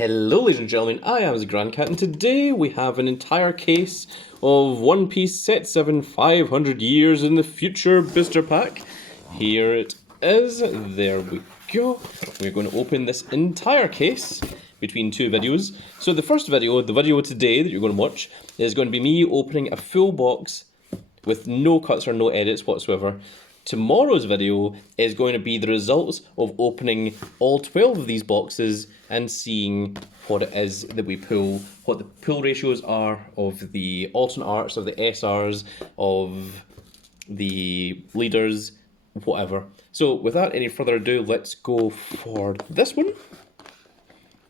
Hello ladies and gentlemen, I am the Grand Cat and today we have an entire case of One Piece Set 7 500 Years in the Future booster pack. Here it is, there we go. We're going to open this entire case between two videos. So the first video, the video today that you're going to watch, is going to be me opening a full box with no cuts or no edits whatsoever. Tomorrow's video is going to be the results of opening all 12 of these boxes and seeing what it is that we pull, what the pull ratios are of the alternate arts, of the SRs, of the leaders, whatever. So without any further ado, let's go for this one.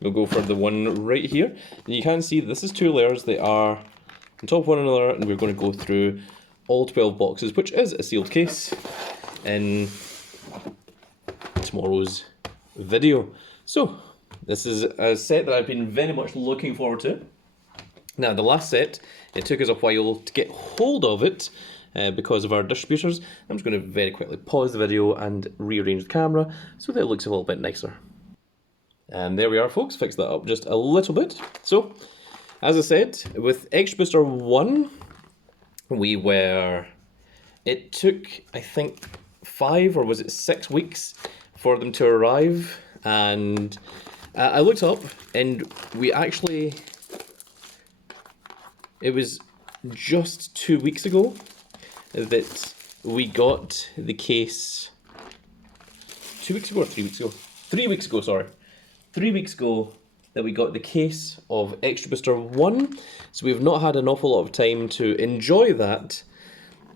We'll go for the one right here. And you can see this is two layers, they are on top of one another, and we're going to go through all 12 boxes, which is a sealed case, in tomorrow's video. So, this is a set that I've been very much looking forward to. Now, the last set, it took us a while to get hold of it because of our distributors. I'm just going to very quickly pause the video and rearrange the camera so that it looks a little bit nicer. And there we are, folks, fix that up just a little bit. So, as I said, with Extra Booster 1, it took, I think, 5 or was it 6 weeks for them to arrive, and I looked up and it was just 2 weeks ago that we got the case. 2 weeks ago or 3 weeks ago? 3 weeks ago, sorry. 3 weeks ago that we got the case of Extra Booster 1, so we've not had an awful lot of time to enjoy that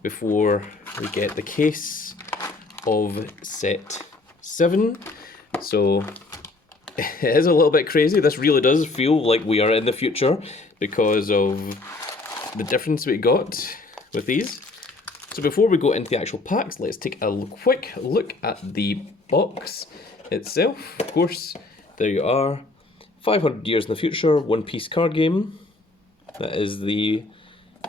before we get the case of Set 7. So it is a little bit crazy. This really does feel like we are in the future because of the difference we got with these. So before we go into the actual packs, let's take a quick look at the box itself. Of course, there you are. 500 Years in the Future, One Piece card game. That is the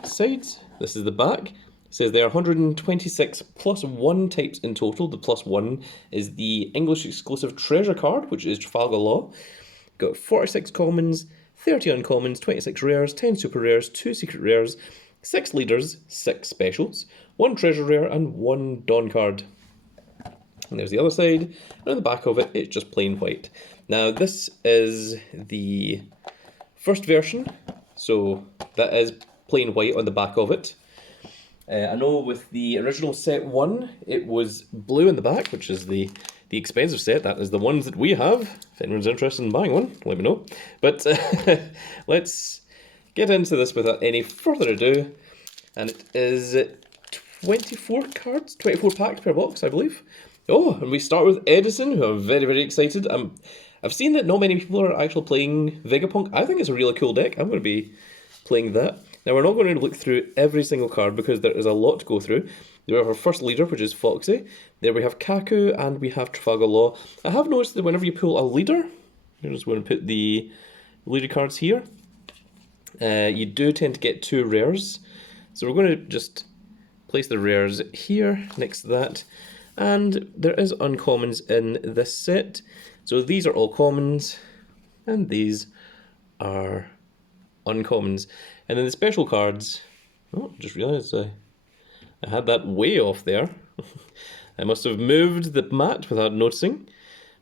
side. This is the back. It says there are 126 plus 1 types in total. The plus 1 is the English exclusive treasure card, which is Trafalgar Law. Got 46 commons, 30 uncommons, 26 rares, 10 super rares, 2 secret rares, 6 leaders, 6 specials, 1 treasure rare, and 1 Dawn card. And there's the other side, and on the back of it, it's just plain white. Now, this is the first version, so that is plain white on the back of it. I know with the original set 1, it was blue in the back, which is the expensive set. That is the ones that we have. If anyone's interested in buying one, let me know. But let's get into this without any further ado. And it is 24 cards, 24 packs per box, I believe. Oh, and we start with Edison, who I'm very, very excited. I've seen that not many people are actually playing Vegapunk. I think it's a really cool deck. I'm going to be playing that. Now, we're not going to look through every single card because there is a lot to go through. We have our first leader, which is Foxy. There we have Kaku, and we have Trafalgar Law. I have noticed that whenever you pull a leader, you're just going to put the leader cards here. You do tend to get 2 rares. So we're going to just place the rares here, next to that. And there is uncommons in this set. So these are all commons, and these are uncommons. And then the special cards, oh, just realised I had that way off there. I must have moved the mat without noticing.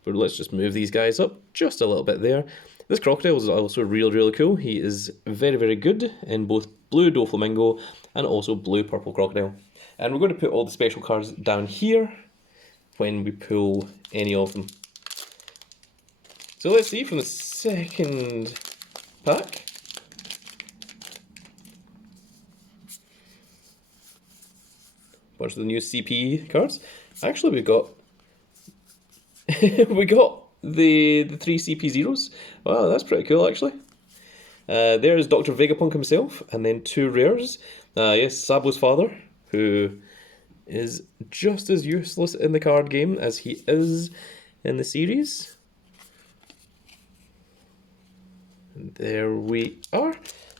But let's just move these guys up just a little bit there. This crocodile is also really, really cool. He is very, very good in both blue Doflamingo and also blue purple crocodile. And we're going to put all the special cards down here when we pull any of them. So let's see from the second pack. Bunch of the new CP cards. Actually, we got we got the 3 CP zeros. Wow, that's pretty cool actually. There's Dr. Vegapunk himself, and then 2 rares. Yes, Sabo's father, who is just as useless in the card game as he is in the series. And there we are.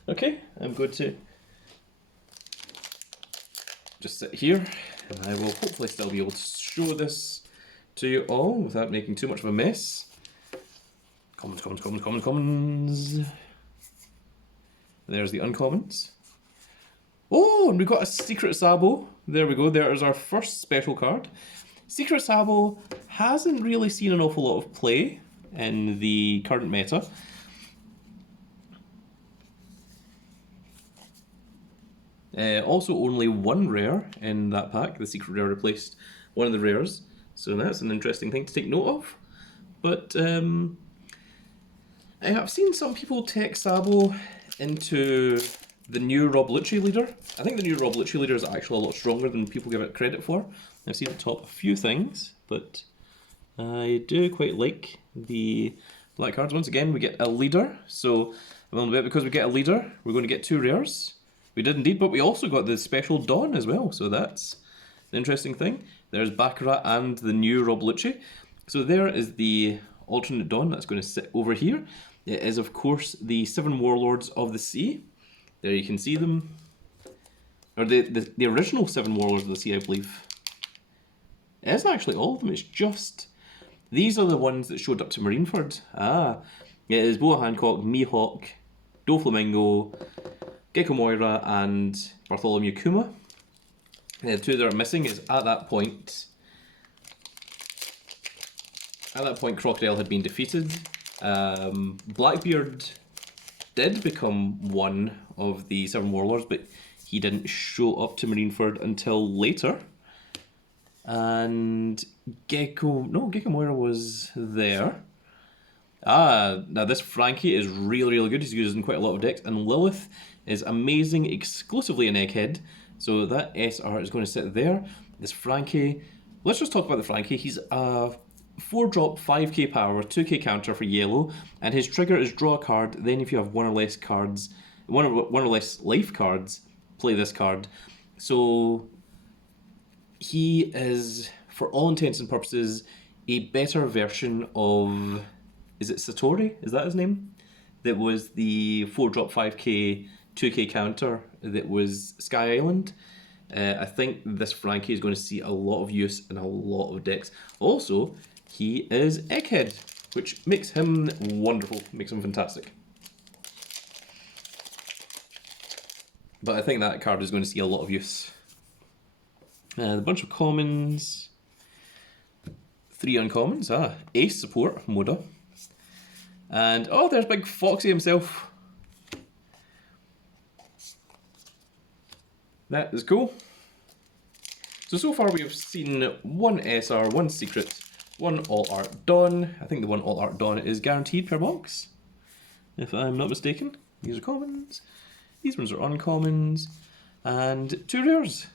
Okay, I'm going to just sit here, and I will hopefully still be able to show this to you all without making too much of a mess. Commons. There's the uncommons. Oh, and we got a Secret Sabo. There we go. There is our first special card. Secret Sabo hasn't really seen an awful lot of play in the current meta. Also only one rare in that pack. The secret rare replaced one of the rares. So that's an interesting thing to take note of. But I've seen some people take Sabo into the new Rob Lucci leader. I think the new Rob Lucci leader is actually a lot stronger than people give it credit for. I've seen it top a few things, but I do quite like the black cards. Once again, we get a leader. So because we get a leader, we're going to get 2 rares. We did indeed, but we also got the special Dawn as well, so that's an interesting thing. There's Baccarat and the new Rob Lucci. So there is the alternate Dawn that's going to sit over here. It is, of course, the 7 Warlords of the Sea. There you can see them. Or the original 7 Warlords of the Sea, I believe. It is actually all of them, it's just... These are the ones that showed up to Marineford. It is Boa Hancock, Mihawk, Doflamingo, Gecko Moira and Bartholomew Kuma. And the 2 that are missing is at that point, Crocodile had been defeated. Blackbeard did become one of the 7 Warlords, but he didn't show up to Marineford until later. And Gecko Moira was there. Now this Frankie is really good. He's using quite a lot of decks, and Lilith is amazing, exclusively an Egghead. So that SR is going to sit there. This Frankie, let's just talk about the Frankie. He's a 4-drop, 5k power, 2k counter for yellow, and his trigger is draw a card. Then if you have one or less life cards, play this card. So he is, for all intents and purposes, a better version of, is it Satori? Is that his name? That was the 4-drop, 5k, 2k counter that was Sky Island. I think this Frankie is going to see a lot of use in a lot of decks. Also, he is Egghead, which makes him wonderful, makes him fantastic. But I think that card is going to see a lot of use. A bunch of commons, 3 uncommons. Ace support, Moda. And oh, there's Big Foxy himself. That is cool. So far we have seen 1 SR, 1 secret, 1 All Art Dawn. I think the 1 All Art Dawn is guaranteed per box, if I'm not mistaken. These are commons, these ones are uncommons, and 2 rares.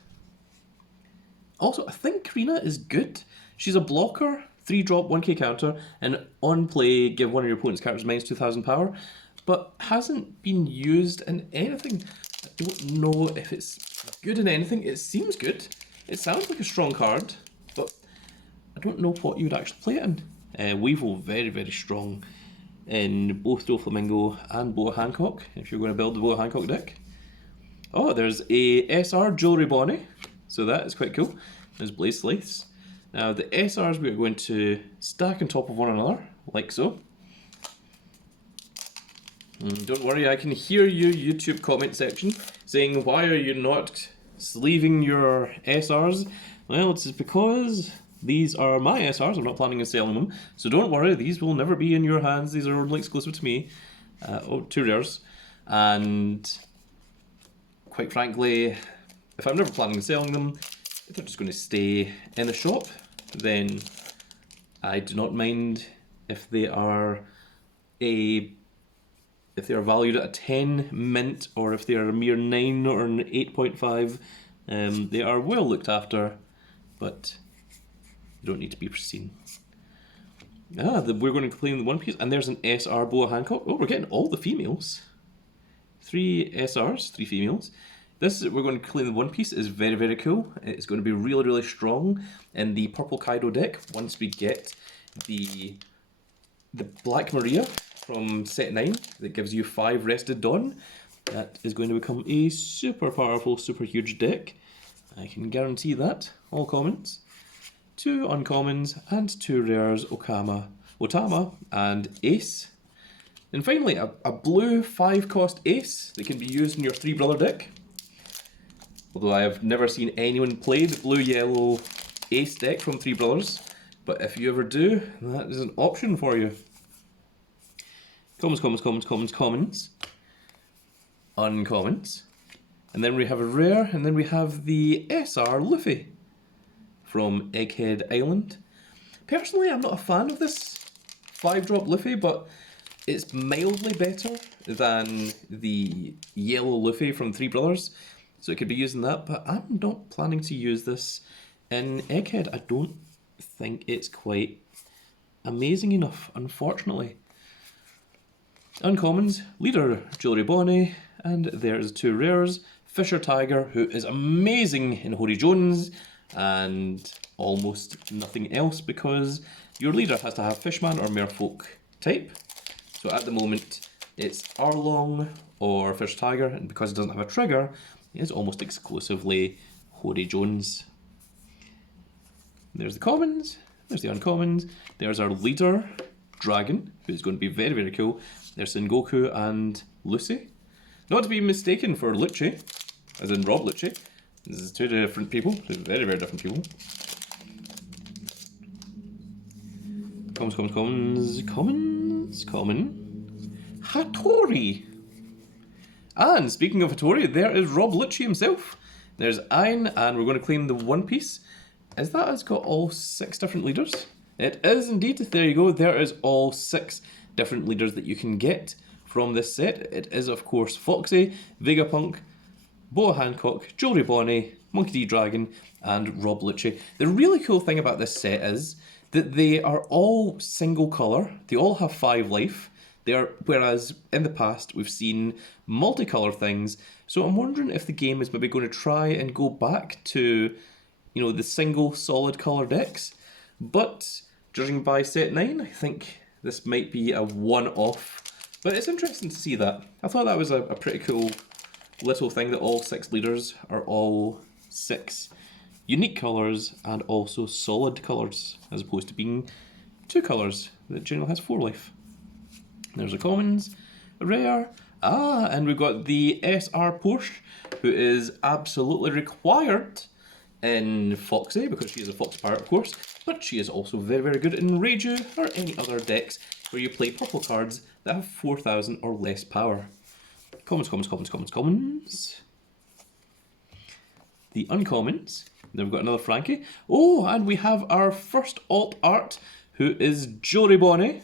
Also, I think Karina is good. She's a blocker, 3-drop, 1k counter, and on play give one of your opponent's characters minus 2000 power, but hasn't been used in anything. I don't know if it's good in anything. It seems good. It sounds like a strong card, but I don't know what you would actually play it in. Weevil, very strong in both Doflamingo and Boa Hancock, if you're going to build the Boa Hancock deck. Oh, there's a SR Jewelry Bonnie, so that is quite cool. There's Blaze Slice. Now the SRs we are going to stack on top of one another, like so. Don't worry, I can hear you, YouTube comment section, saying, why are you not sleeving your SRs? Well, it's because these are my SRs, I'm not planning on selling them. So don't worry, these will never be in your hands, these are only exclusive to me. 2 rares. And quite frankly, if I'm never planning on selling them, if they're just going to stay in the shop, then I do not mind if they are valued at a 10 mint, or if they are a mere 9 or an 8.5. They are well looked after, but they don't need to be pristine. We're going to claim the one piece, and there's an SR Boa Hancock. Oh, we're getting all the females. 3 SRs, 3 females. We're going to claim the one piece is very cool. It's going to be really strong in the purple Kaido deck once we get the Black Maria from set 9 that gives you 5 Rested Dawn. That is going to become a super powerful, super huge deck. I can guarantee that. All commons, 2 uncommons, and 2 rares, Otama, and Ace. And finally, a blue 5-cost ace that can be used in your 3-brother deck. Although I have never seen anyone play the blue-yellow ace deck from 3 Brothers. But if you ever do, that is an option for you. Commons, commons, commons, commons, commons. Uncommons. And then we have a rare, and then we have the SR Luffy from Egghead Island. Personally, I'm not a fan of this 5-drop Luffy, but it's mildly better than the yellow Luffy from 3 Brothers. So it could be using that, but I'm not planning to use this in Egghead. I don't think it's quite amazing enough, unfortunately. Uncommons, Leader Jewelry Bonnie, and there's 2 rares. Fisher Tiger, who is amazing in Holy Jones, and almost nothing else because your leader has to have Fishman or Merfolk type. So at the moment, it's Arlong or Fisher Tiger, and because it doesn't have a trigger, it is almost exclusively Holy Jones. There's the commons, there's the uncommons, there's our leader, Dragon, who's going to be very, very cool. There's Sengoku and Lucy. Not to be mistaken for Lucci, as in Rob Lucci. This is 2 different people, 2 very, very different people. Commons, commons, commons, commons, common. Hattori! And speaking of Hattori, there is Rob Lucci himself. There's Ein, and we're going to claim the One Piece. Is that has got all 6 different leaders? It is indeed. There you go. There is all 6 different leaders that you can get from this set. It is, of course, Foxy, Vegapunk, Boa Hancock, Jewelry Bonnie, Monkey D. Dragon, and Rob Lucci. The really cool thing about this set is that they are all single colour. They all have 5 life. Whereas in the past we've seen multicolour things. So I'm wondering if the game is maybe going to try and go back to, you know, the single solid colour decks. But judging by set 9, I think this might be a one-off. But it's interesting to see that. I thought that was a pretty cool little thing that all 6 leaders are all 6 unique colours and also solid colours, as opposed to being 2 colours that generally has 4 life. There's a commons, a rare, and we've got the SR Porsche, who is absolutely required in Foxy, because she is a Fox Pirate, of course, but she is also very, very good in Reiju or any other decks where you play purple cards that have 4,000 or less power. Commons, commons, commons, commons, commons. The uncommons. Then we've got another Frankie. Oh, and we have our first alt art, who is Jewelry Bonnie,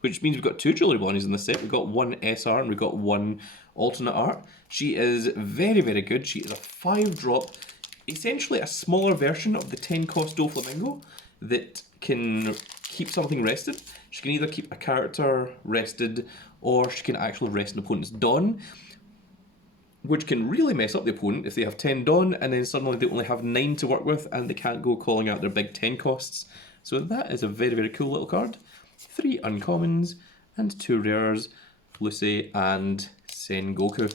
which means we've got 2 Jewelry Bonnies in this set. We've got 1 SR and we've got 1 alternate art. She is very, very good. She is a 5-drop, essentially a smaller version of the 10-cost Doflamingo that can keep something rested. She can either keep a character rested, or she can actually rest an opponent's Dawn, which can really mess up the opponent if they have 10 Dawn and then suddenly they only have 9 to work with and they can't go calling out their big 10 costs. So that is a very, very cool little card. 3 uncommons and 2 rares, Lucy and Sengoku.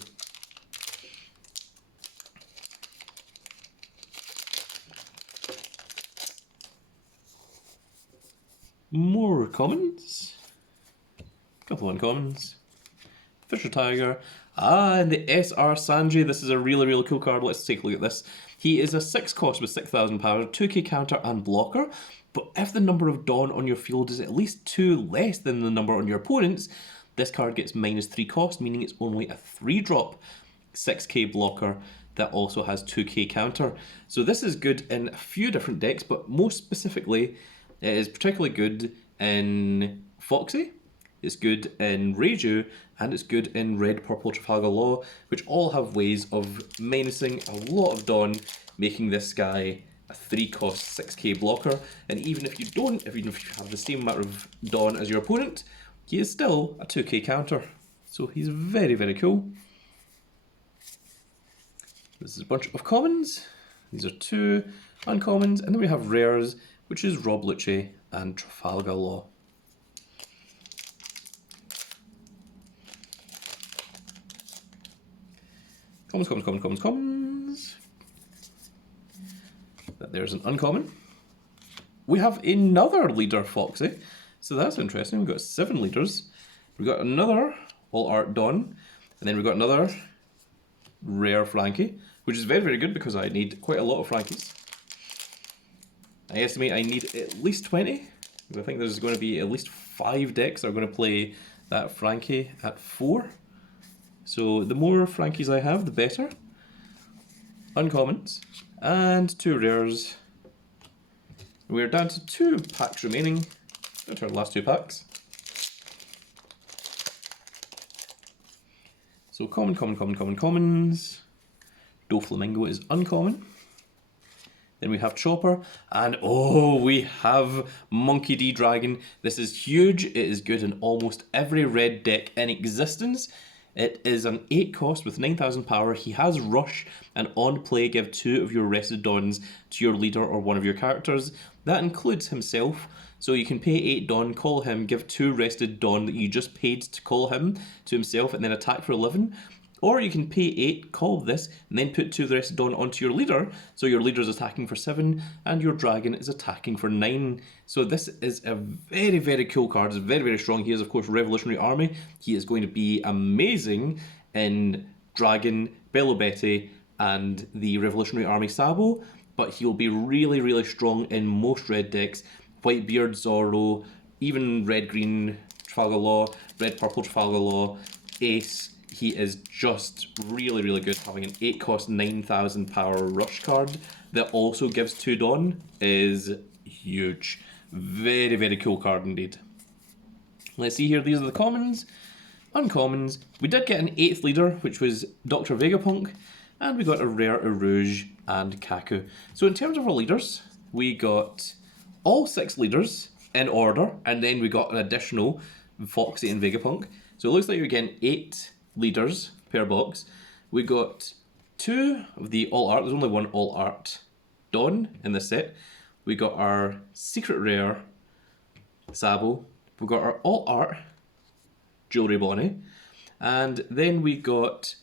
More commons, a couple of uncommons, Fisher Tiger, and the SR Sanji. This is a really, really cool card. Let's take a look at this. He is a 6 cost with 6,000 power, 2k counter and blocker, but if the number of Dawn on your field is at least 2 less than the number on your opponent's, this card gets -3 cost, meaning it's only a 3-drop 6k blocker that also has 2k counter. So this is good in a few different decks, but most specifically, it is particularly good in Foxy, it's good in Reiju, and it's good in Red, Purple, Trafalgar Law, which all have ways of menacing a lot of Dawn, making this guy a 3-cost 6k blocker. And even if you don't, even if you have the same amount of Dawn as your opponent, he is still a 2k counter. So he's very, very cool. This is a bunch of commons. These are 2 uncommons, and then we have rares, which is Rob Lucci and Trafalgar Law. Commons, commons, commons, commons, commons. There's an uncommon. We have another leader, Foxy. So that's interesting. We've got 7 leaders. we got another all art Don, and then we got another rare Frankie, which is very, very good because I need quite a lot of Frankies. I estimate I need at least 20. I think there's going to be at least 5 decks that are going to play that Frankie at 4. So the more Frankies I have, the better. Uncommons and 2 rares. We're down to 2 packs remaining. Go to our last 2 packs. So commons. Doflamingo is uncommon. Then we have Chopper, and oh, we have Monkey D Dragon. This is huge. It is good in almost every red deck in existence. It is an 8 cost with 9,000 power. He has Rush, and on play give 2 of your rested Dons to your leader or one of your characters. That includes himself, so you can pay 8 Don, call him, give 2 rested Don that you just paid to call him to himself, and then attack for 11. Or you can pay 8, call this, and then put 2 of the rested Don onto your leader, so your leader is attacking for 7, and your dragon is attacking for 9. So this is a very, very cool card. It's very, very strong. He is, of course, Revolutionary Army. He is going to be amazing in Dragon, Bello Betty, and the Revolutionary Army Sabo, but he'll be really, really strong in most red decks. Whitebeard, Zorro, even Red-Green Trafalgar Law, Red-Purple Trafalgar Law, Ace. He is just really, really good. Having an 8 cost 9,000 power rush card that also gives 2 Don is huge. Very, very cool card indeed. Let's see here, these are the commons. Uncommons. We did get an 8th leader, which was Dr. Vegapunk, and we got a rare Erouge and Kaku. So in terms of our leaders, we got all 6 leaders in order, and then we got an additional Foxy and Vegapunk. So it looks like we're getting 8 leaders per box. We got 2 of the all art. There's only 1 all art Don in this set. We got our secret rare Sabo. We got our all art Jewelry Bonnie, and then we got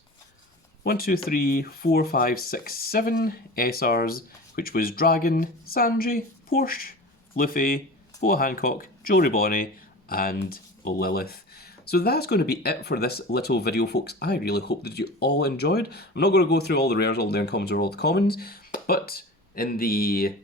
1, 2, 3, 4, 5, 6, 7 SRs, which was Dragon, Sanji, Porsche, Luffy, Boa Hancock, Jewelry Bonnie, and Lilith. So that's going to be it for this little video, folks. I really hope that you all enjoyed. I'm not going to go through all the rares, all the uncommons, or all the commons, but in the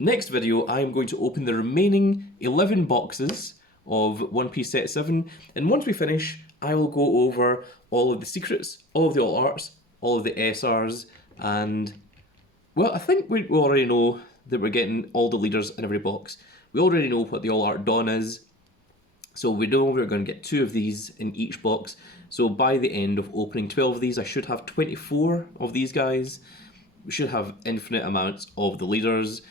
next video, I am going to open the remaining 11 boxes of One Piece Set 7, and once we finish, I will go over all of the secrets, all of the all arts, all of the SRs, and, well, I think we already know that we're getting all the leaders in every box. We already know what the all art Don is, so we know we're going to get 2 of these in each box. So by the end of opening 12 of these, I should have 24 of these guys. We should have infinite amounts of the leaders.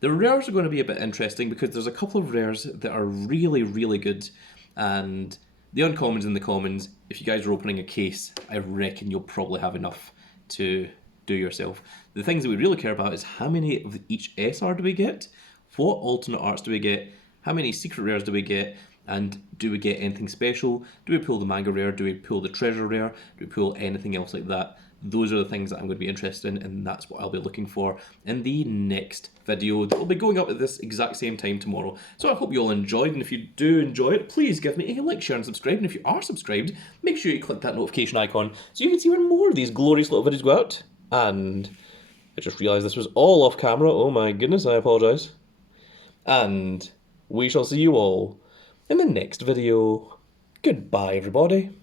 The rares are going to be a bit interesting because there's a couple of rares that are really, really good. And the uncommons and the commons, if you guys are opening a case, I reckon you'll probably have enough to do yourself. The things that we really care about is how many of each SR do we get? What alternate arts do we get? How many secret rares do we get? And do we get anything special? Do we pull the manga rare? Do we pull the treasure rare? Do we pull anything else like that? Those are the things that I'm going to be interested in, and that's what I'll be looking for in the next video that will be going up at this exact same time tomorrow. So I hope you all enjoyed, and if you do enjoy it, please give me a like, share, and subscribe. And if you are subscribed, make sure you click that notification icon so you can see when more of these glorious little videos go out. And I just realised this was all off camera. Oh my goodness, I apologise. And we shall see you all in the next video. Goodbye, everybody.